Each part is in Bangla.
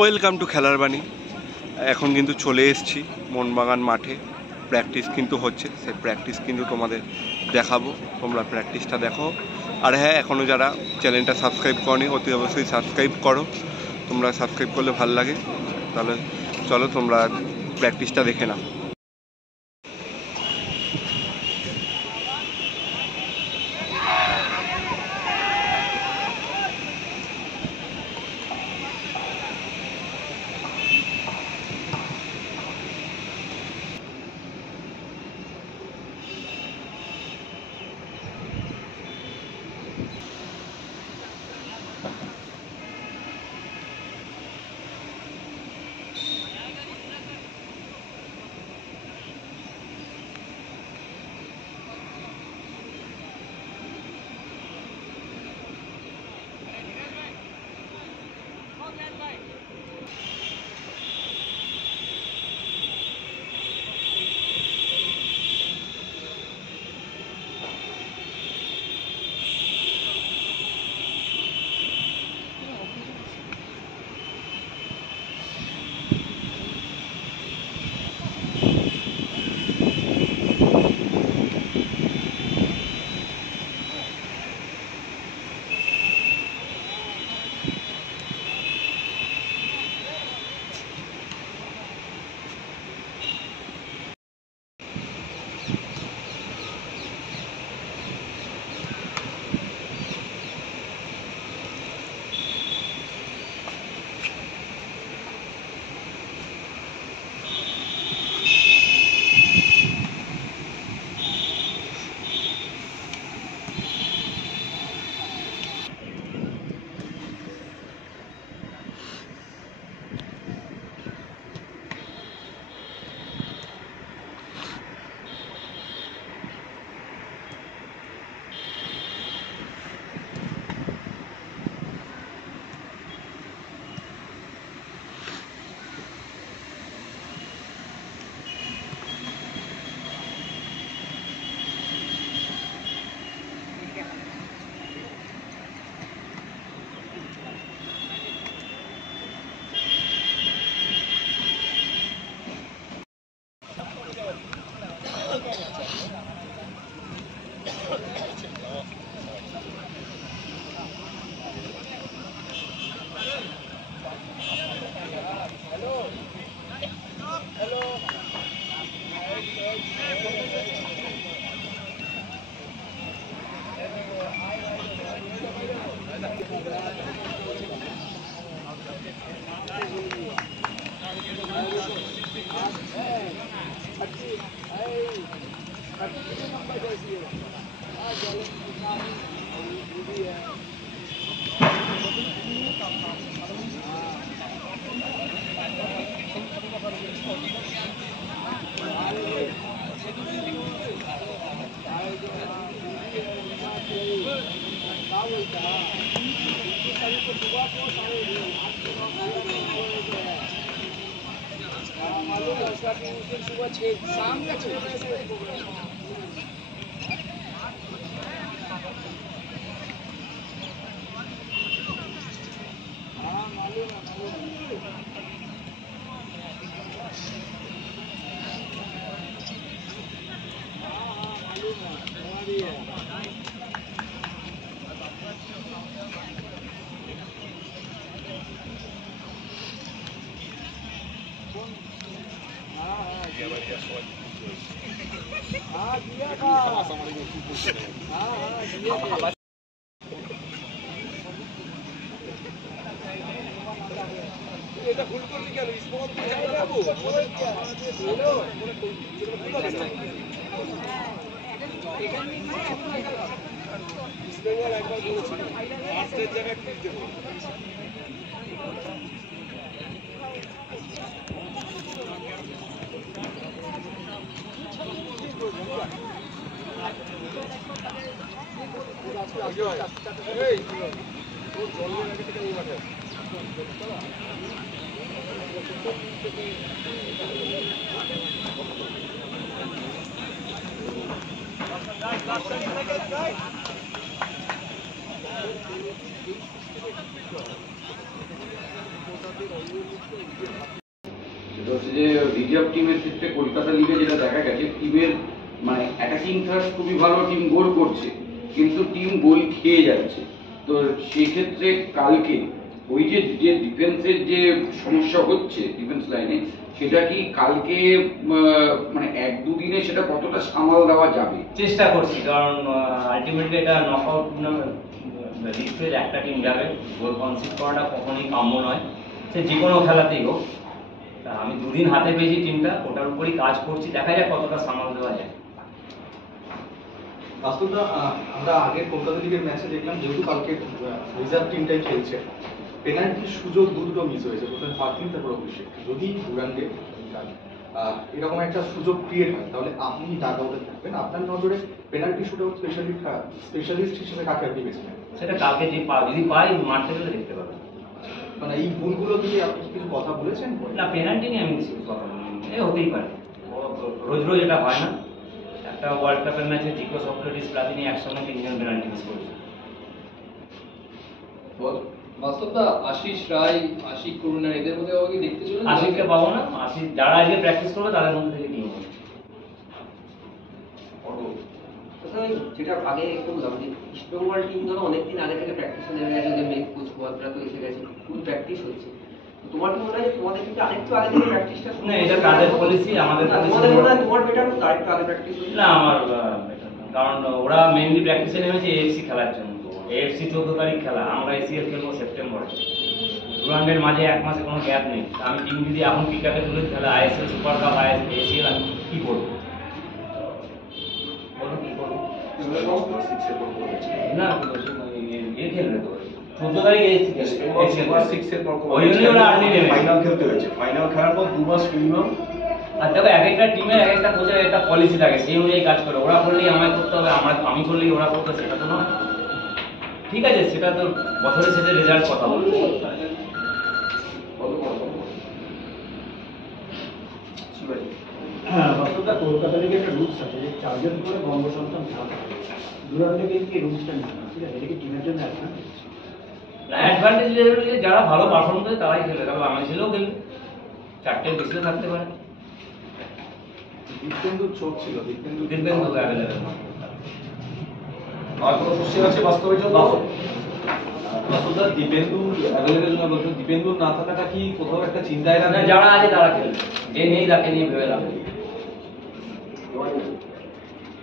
ওয়েলকাম টু খেলার বাণী। এখন কিন্তু চলে এসেছি মোহনবাগান মাঠে। প্র্যাকটিস কিন্তু হচ্ছে, সেই প্র্যাকটিস কিন্তু তোমাদের দেখাবো, তোমরা প্র্যাকটিসটা দেখো। আর হ্যাঁ, এখনও যারা চ্যানেলটা সাবস্ক্রাইব করনি অতি অবশ্যই সাবস্ক্রাইব করো, তোমরা সাবস্ক্রাইব করলে ভালো লাগে। তাহলে চলো তোমরা প্র্যাকটিসটা দেখে নাও। सुबह 6 शाम का 6 এটা ফুল করতে গেল স্পট করে যাবো বলে ইস্তেমাল একবার বলেছিল আর্টের জায়গায় ক্লিক দেবো এই তোর জলের আগে থেকে এই মাঠে Gracias. সেটা হচ্ছে যে রিজার্ভ টিমের ক্ষেত্রে কলকাতা লিগে যেটা দেখা গেছে, টিমের মানে অ্যাটাকিং থার্স খুবই ভালো, টিম গোল করছে, কিন্তু টিম গোল খেয়ে যাচ্ছে। তো সেই ক্ষেত্রে কালকে ওই যে যে ডিফেন্সের যে সমস্যা হচ্ছে ডিফেন্স লাইনে, সেটা কি কালকে মানে 1-2 দিনে সেটা কতটা সামাল দেওয়া যাবে? চেষ্টা করছি, কারণ আলটিমেটলি এটা নকআউট লিগ ফেজ, একটা টিম যাবে, গোল কনসিড করাটা কখনোই কাম্য নয়, সে যে কোনো খেলাতেই হোক। তা আমি 2 দিন হাতে পেয়েছি টিমটা, ওটার উপরই কাজ করছি, দেখা যাক কতটা সামাল দেওয়া যায়। বাস্তবটা আমরা আগের কলকাতা লিগের ম্যাচে দেখলাম, যেহেতু কালকে রিজার্ভ টিমটাই খেলছে, পেনাল্টির সুযোগ দুটো মিস হয়েছে, প্রথমে ফার্কিং তারপর অভিষেক। যদি ডুরান্ডে এরকম একটা সুযোগ ক্রিয়েট হয়, তাহলে আপনি ডাগ আউটে থাকবেন। আপনার নজরে পেনাল্টি শুট আউট স্পেশালিস্ট হিসেবে কাকে আপনি বেছে নেন? সেটা কালকে যে যদি পাই মাঠ থেকে দেখতে পাবো। মানে এই ভুলগুলো দিয়ে আপনি কিছু কথা বলেছেন? না, পেনাল্টি নিয়ে আমি কিছু কথা বলিনি, হতেই পারে, রোজ রোজ এটা হয় না। একটা ওয়ার্ল্ড কাপের ম্যাচে জিকো, সক্রেটিস, প্লাতিনি একসঙ্গে 3 জন পেনাল্টি মিস করেছে। বাস্তবটা আশিস রায়, আশিক করুণা, এদের মধ্যে আমাকে দেখতে চলে আশিককে পাবো না, আশিক যারা আজকে প্র্যাকটিস করবে তাদের মধ্যে থেকে টিম হবে। যেটা আগে বললাম যে ইস্টবেঙ্গল টিম ধরো অনেকদিন আগে থেকে প্র্যাকটিসে নেমে গেছে, যে মেক কোচ কুয়াদ্রা তো এসে গেছে, ফুল প্র্যাকটিস হচ্ছে। তোমার কি মনে হয় যে তোমাদের কিন্তু আরেকটু আগে থেকে প্র্যাকটিসটা না, এটা তাদের পলিসি, আমাদের তোমাদের মনে হয় তোমার বেটার হতো আরেকটু আগে প্র্যাকটিস হচ্ছে? না, আমার কারণ ওরা মেইনলি প্র্যাকটিসে নেমেছে এএফসি খেলার জন্য। এএফসি 14 তারিখ খেলা, আমরা এসিএল খেলবো সেপ্টেম্বরে। টুর্নামেন্টের মাঝে 1 মাসে কোনো গ্যাপ নেই। আমি টিম যদি এখন পিকআপে তুলে তাহলে ISL, super cup, ISL, ACL আমি কী করবো? বলুন কী করবো? না, খেলবে তো 14 তারিখ এএফসি খেলবে, ওই জন্যই ওরা আর্লি নেবে। ফাইনাল খেলতে হয়েছে, ফাইনাল খেলার পর 2 মাস মিনিমাম। আর দেখো, এক একটা টিমের এক একটা কোচের একটা পলিসি থাকে, সেই অনুযায়ী কাজ করে। ওরা করলেই আমায় করতে হবে, আমি করলেই ওরা করতে, সেটা তো নয়। ঠিক আছে, সেটা তো বছরের শেষে রেজাল্ট কথা বলবো। হ্যাঁ, বাস্তবটা কলকাতা লিগে একটা রুলস আছে যে 4 জন করে বঙ্গ সন্তান থাকবে। ডুরান্ডে কিন্তু এই রুলসটা নেই, ঠিক আছে? এটা কি টিমের জন্য অ্যাডভান্টেজ? না, অ্যাডভান্টেজ লেভেলে যারা ভালো পারফর্ম করে তারাই খেলবে, কারণ বাংলাদেশেও খেলবে, 4টে বেশিও থাকতে পারে। দীপেন্দু চোট ছিল, দীপেন্দু অ্যাভেলেবেল। আর কোনো কোশ্চেন আছে বাস্তবের জন্য? বাস্তবটা দীপেন্দু অ্যাভেলেবেল না বলছো, দীপেন্দু না থাকাটা কি কোথাও একটা চিন্তায় না, রাখে? যারা আছে তারা খেলবে, যে নেই তাকে নিয়ে ভেবে লাভ নেই।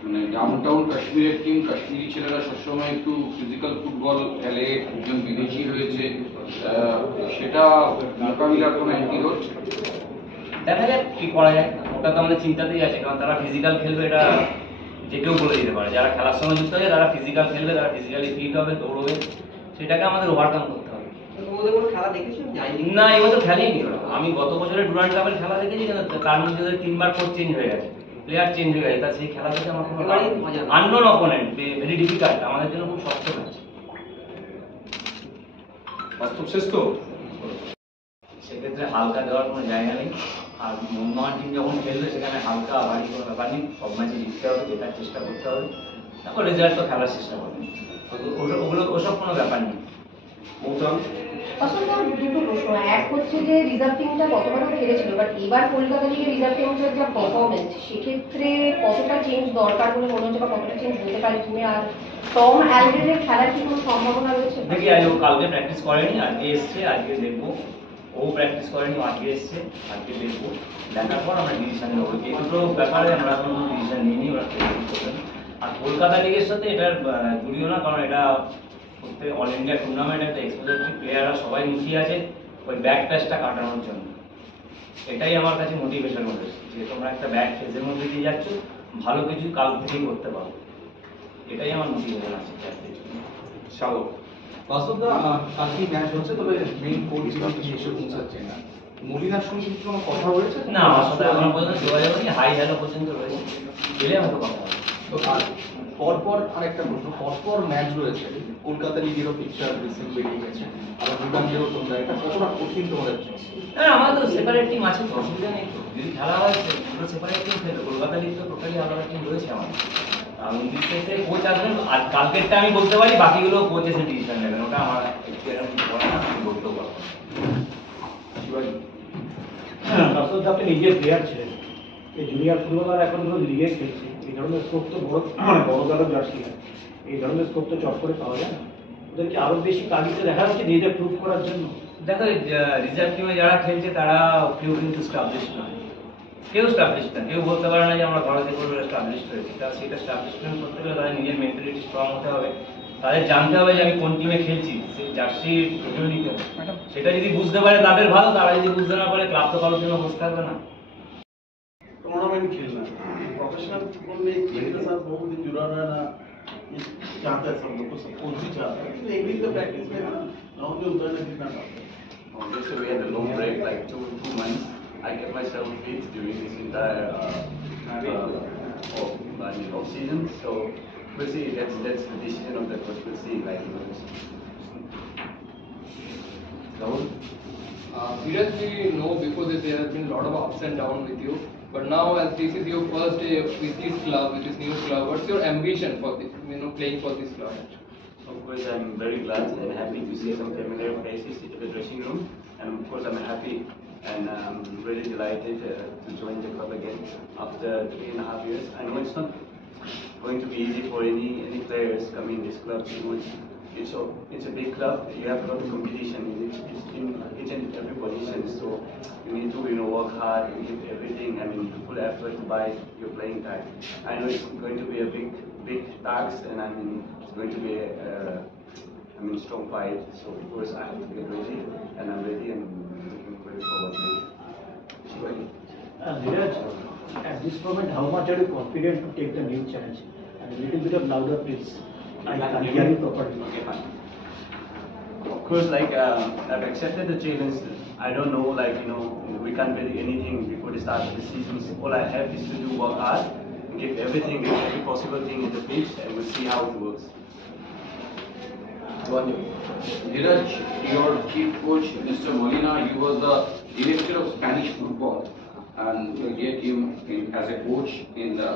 মানে ডাউনটাউন কাশ্মীরের টিম, কাশ্মীরি ছেলেরা সবসময় একটু ফিজিক্যাল ফুটবল খেলে, একজন বিদেশি রয়েছে, সেটা মোকাবিলার কোনো অ্যান্টিডোট? দেখা যাক কি করা যায়, ওটা তো আমাদের চিন্তাতেই আছে, কারণ তারা ফিজিক্যাল খেলবে, এটা যে কেউ বলে দিতে পারে। যারা খেলার সঙ্গে যুক্ত আছে তারা ফিজিক্যাল খেলবে, তারা ফিজিক্যালি ফিট হবে, দৌড়বে, সেটাকে আমাদের ওভারকাম করতে হবে। তোমাদের কোনো খেলা দেখেছো? না, এবছর খেলেইনি ওরা। আমি গত বছরের ডুরান্ড কাপের খেলা দেখেছি, কিন্তু তার মধ্যে 3বার কোচ চেঞ্জ হয়ে গেছে, প্লেয়ার চেঞ্জ হয়ে গেছে, তার সেই খেলা থেকে আমার কোনো আননোন অপোনেন্ট, ভেরি ডিফিকাল্ট, আমাদের জন্য খুব শক্ত ম্যাচ। বাস্তব শেষ তো, সেক্ষেত্রে হালকা দেওয়ার কোনো জায়গা নেই। আর মোহনবাগান টিম যখন খেলবে সেখানে হালকা ভারী কোনো ব্যাপার নেই, সব ম্যাচে জিততে হবে, জেতার চেষ্টা করতে হবে, তারপর রেজাল্ট তো খেলার চেষ্টা করবে, ওগুলো ওসব কোনো ব্যাপার নেই। আসলে দুটো প্রশ্ন, এক হচ্ছে যে রিজার্ভ টিমটা গতবারও খেলেছিল, বাট এবার কলকাতা লিগে রিজার্ভ টিমের যা পারফরমেন্স, সেক্ষেত্রে কতটা চেঞ্জ দরকার বলে মনে হচ্ছে, বা কতটা চেঞ্জ হতে পারে টিমে? আর টম অ্যালড্রেডের খেলার কি কোনো সম্ভাবনা রয়েছে? দেখি, আজ ও কালকে প্র্যাকটিস করেনি, আজকে এসছে, আজকে দেখবো। ও প্র্যাকটিস করেনি, আজকে এসছে, আজকে দেখবো, দেখার পর আমরা ডিসিশন নেবো। এই দুটো ব্যাপারে আমরা এখন কোনো ডিসিশন নিইনি, ওরা প্র্যাকটিস করবেন। আর কলকাতা লিগের সাথে এটার জুড়িও না, কারণ এটা অল ইন্ডিয়া টুর্নামেন্ট, একটা এক্সপোজারটি, প্লেয়াররা সবাই মুখিয়ে আছে ওই ব্যাক টাচটা কাটানোর জন্য। এটাই আমার কাছে মোটিভেশন হয়েছে, যে তোমরা একটা ব্যাক ফেজের মধ্যে দিয়ে যাচ্ছ, ভালো কিছু কাল থেকেই করতে পারো, এটাই আমার মোটিভেশন আছে। বাস্তবটা আজকে ম্যাচ হচ্ছে, তবে মেইন কোচ যিনি এসে পৌঁছাচ্ছেন না, মলিনার সঙ্গে কি কোনো কথা হয়েছে? না, আমার সাথে এখনো পর্যন্ত যোগাযোগ নেই, হাই হ্যালো পর্যন্ত রয়েছে, গেলে হয়তো কথা হবে। তো আর পরপর আরেকটা প্রশ্ন, পরপর ম্যাচ রয়েছে, কলকাতা লিগেরও পিকচার রিসেন্ট বেরিয়ে গেছে, আবার ডুরান্ডেরও তোমরা, এটা কতটা কঠিন তোমাদের জন্য? হ্যাঁ, আমাদের তো সেপারেট টিম আছে, অসুবিধা নেই তো, যদি খেলা হয় পুরো সেপারেট টিম খেলবে। কলকাতা লিগ তো টোটালি আলাদা টিম রয়েছে আমাদের, আর 29 থেকে কোচ আসবেন। আর কালকেরটা আমি বলতে পারি, বাকিগুলো কোচ এসে ডিসিশন নেবেন, ওটা আমার এক্সপিরিয়েন্স করে না, আমি বলতেও পারবো। হ্যাঁ, বাস্তবতা আপনি নিজের প্লেয়ার ছিলেন, এই জুনিয়র ফুটবলার এখন ধরুন লিগে খেলছে, এই ধরনের স্কোপ তো বড় দলের জার্সি হয়, এই ধরনের স্কোপ তো চট করে পাওয়া যায় না। ওদেরকে আরও বেশি তাগিদে দেখা হচ্ছে নিজেদের প্রুভ করার জন্য। দেখো রিজার্ভ টিমে যারা খেলছে তারা কেউ কিন্তু স্টাবলিশ নয়, কেউ স্টাবলিশ না, কেউ বলতে পারে না যে আমরা ভারতে করবো স্টাবলিশ হয়েছে। সেটা স্টাবলিশমেন্ট করতে গেলে তাদের নিজের মেন্টালিটি স্ট্রং হতে হবে, তাদের জানতে হবে যে আমি কোন টিমে খেলছি, সেই জার্সির প্রয়োজন নিতে হবে। সেটা যদি বুঝতে পারে তাদের ভালো, তারা যদি বুঝতে না পারে ক্লাব তো কারোর জন্য বসতে থাকবে না। टूर्नामेंट खेलना प्रोफेशनल फुटबॉल में खेलने के साथ बहुत दिन जुड़ा रहना चाहता है, सब लोग को सब कोच भी चाहता है, लेकिन एक दिन का प्रैक्टिस में ग्राउंड में उतरना कितना चाहता है। Obviously, we had a long break, like two months. I kept myself fit during this entire off season. So we'll see. That's the decision of the coach. We'll see. Like, Dheeraj, we know before this there has been a lot of ups and downs with you. But now, as this is your first day with this club, with this new club, what's your ambition for this, playing for this club? of course, I'm very glad and happy to see some familiar faces in the dressing room. And of course, I'm happy and really delighted to join the club again after 3.5 years. I know it's not going to be easy for any players coming in this club. It's a big club. You have a lot of competition in each and every position. So you need to work hard and give everything. I mean, full effort to buy your playing time. I know it's going to be a big task, and I mean it's going to be a strong fight. So of course I have to get ready, and I'm ready and looking very forward to it. Dheeraj, at this moment, how much are you confident to take the new challenge? And a little bit of louder, please. I can't hear you properly. Okay, fine. Of course, like I've accepted the challenge. I don't know, we can't predict anything before the start of the season. So all I have is to do work hard, give everything, every possible thing in the pitch, and we'll see how it works. Dheeraj, your chief coach, Mr. Molina, he was the director of Spanish football, and you get him as a coach in the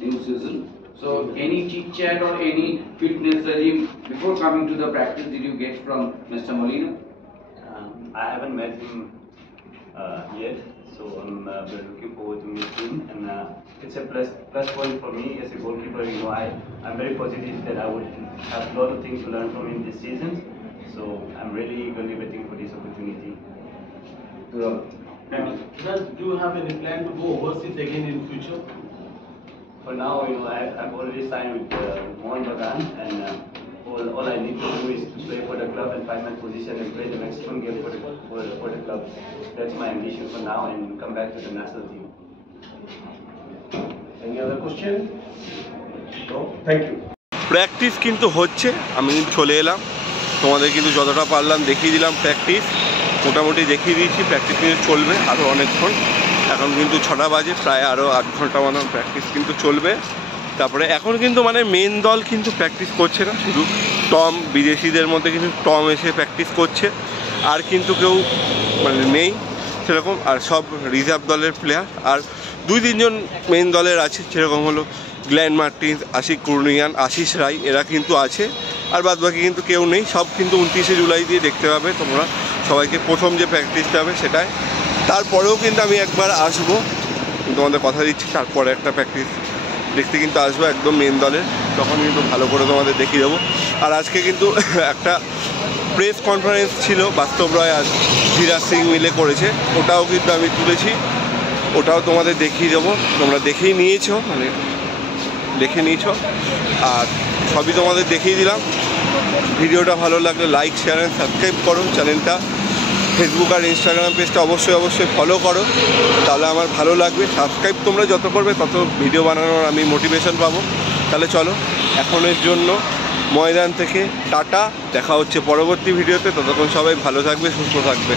new season. So, any chit chat or any fitness regime before coming to the practice did you get from Mr. Molina? I haven't met him yet, so I'm very looking forward to meet him, and it's a plus point for me as a goalkeeper. I'm very positive that I would have a lot of things to learn from him this season. So I'm really eagerly waiting for this opportunity. Do you have any plan to go overseas again in future? For now, I've already signed with Mohan Bagan, and all I need to do is to play for the club and find my position and play the maximum game for the club. That's my ambition for now, and come back to the national team. Any other question? No? Thank you. Practice কিন্তু হচ্ছে, আমি কিন্তু চলে এলাম, তোমাদের কিন্তু যতটা পারলাম দেখিয়ে দিলাম। প্র্যাকটিস মোটামুটি দেখিয়ে দিয়েছি, প্র্যাকটিস কিন্তু চলবে আরও অনেকক্ষণ। এখন কিন্তু 6টা বাজে, প্রায় আরও 8 ঘন্টা মতন প্র্যাকটিস কিন্তু চলবে। তারপরে এখন কিন্তু মেন দল কিন্তু প্র্যাকটিস করছে না, শুধু টম, বিদেশিদের মধ্যে কিন্তু টম এসে প্র্যাকটিস করছে, আর কিন্তু কেউ নেই সেরকম, আর সব রিজার্ভ দলের প্লেয়ার। আর 2-3 জন মেন দলের আছে, যেরকম হলো গ্ল্যান মার্টিন্স, আশিক কুর্নিয়ান, আশিস রায়, এরা কিন্তু আছে। আর বাদ বাকি কিন্তু কেউ নেই, সব কিন্তু 29শে জুলাই দিয়ে দেখতে পাবে তোমরা সবাইকে। প্রথম যে প্র্যাকটিসটা হবে সেটাই, তারপরেও কিন্তু আমি একবার আসবো, তোমাদের কথা দিচ্ছি, তারপরে একটা প্র্যাকটিস দেখতে কিন্তু আসবো একদম মেন দলের, তখন কিন্তু ভালো করে তোমাদের দেখিয়ে দেবো। আর আজকে কিন্তু একটা প্রেস কনফারেন্স ছিল, বাস্তব রয় আর ধীরাজ সিং মিলে করেছে, ওটাও কিন্তু আমি তুলেছি, ওটাও তোমাদের দেখিয়ে দেবো। তোমরা দেখেই নিয়েছো, দেখে নিয়েছো, আর সবই তোমাদের দেখিয়ে দিলাম। ভিডিওটা ভালো লাগলে লাইক, শেয়ার অ্যান্ড সাবস্ক্রাইব করো চ্যানেলটা। ফেসবুক আর ইনস্টাগ্রাম পেজটা অবশ্যই ফলো করো, তাহলে আমার ভালো লাগবে। সাবস্ক্রাইব তোমরা যত করবে তত ভিডিও বানানোর আমি মোটিভেশন পাবো। তাহলে চলো, এখনের জন্য ময়দান থেকে টাটা, দেখা হচ্ছে পরবর্তী ভিডিওতে। ততক্ষণ সবাই ভালো থাকবে, সুস্থ থাকবে।